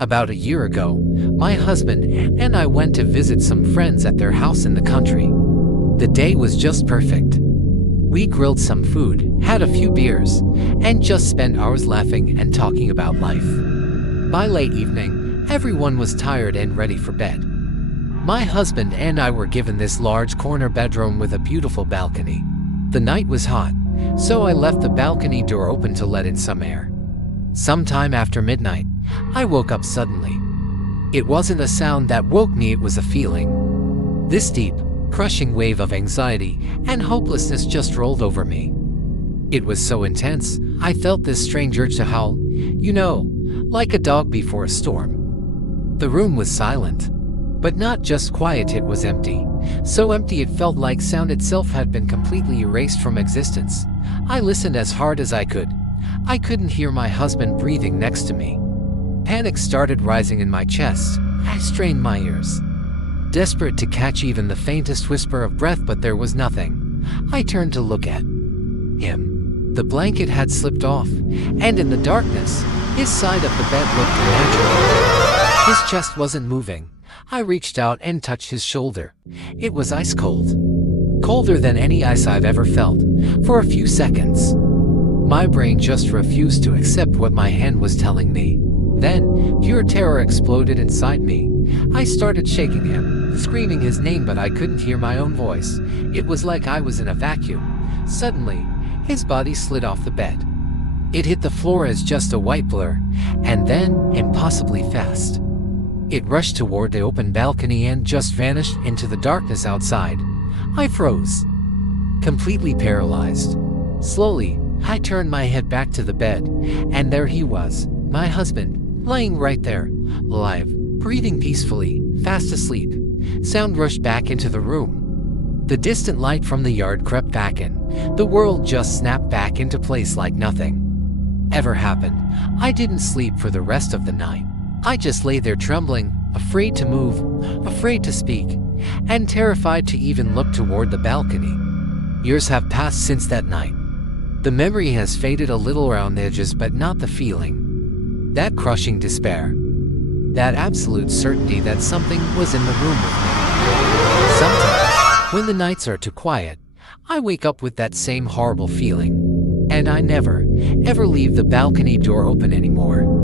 About a year ago, my husband and I went to visit some friends at their house in the country. The day was just perfect. We grilled some food, had a few beers, and just spent hours laughing and talking about life. By late evening, everyone was tired and ready for bed. My husband and I were given this large corner bedroom with a beautiful balcony. The night was hot, so I left the balcony door open to let in some air. Sometime after midnight, I woke up suddenly. It wasn't a sound that woke me, it was a feeling. This deep, crushing wave of anxiety and hopelessness just rolled over me. It was so intense, I felt this strange urge to howl, like a dog before a storm. The room was silent, but not just quiet, it was empty. So empty it felt like sound itself had been completely erased from existence. I listened as hard as I could. I couldn't hear my husband breathing next to me. Panic started rising in my chest. I strained my ears, desperate to catch even the faintest whisper of breath, but there was nothing. I turned to look at him. The blanket had slipped off, and in the darkness, his side of the bed looked unnatural. His chest wasn't moving. I reached out and touched his shoulder. It was ice cold. Colder than any ice I've ever felt. For a few seconds, my brain just refused to accept what my hand was telling me. Then, pure terror exploded inside me. I started shaking him, screaming his name, but I couldn't hear my own voice. It was like I was in a vacuum. Suddenly, his body slid off the bed. It hit the floor as just a white blur, and then, impossibly fast, it rushed toward the open balcony and just vanished into the darkness outside. I froze, completely paralyzed. Slowly, I turned my head back to the bed, and there he was, my husband, lying right there, alive, breathing peacefully, fast asleep. Sound rushed back into the room. The distant light from the yard crept back in. The world just snapped back into place like nothing ever happened. I didn't sleep for the rest of the night. I just lay there trembling, afraid to move, afraid to speak, and terrified to even look toward the balcony. Years have passed since that night. The memory has faded a little around the edges, but not the feeling. That crushing despair. That absolute certainty that something was in the room with me. Sometimes, when the nights are too quiet, I wake up with that same horrible feeling. And I never, ever leave the balcony door open anymore.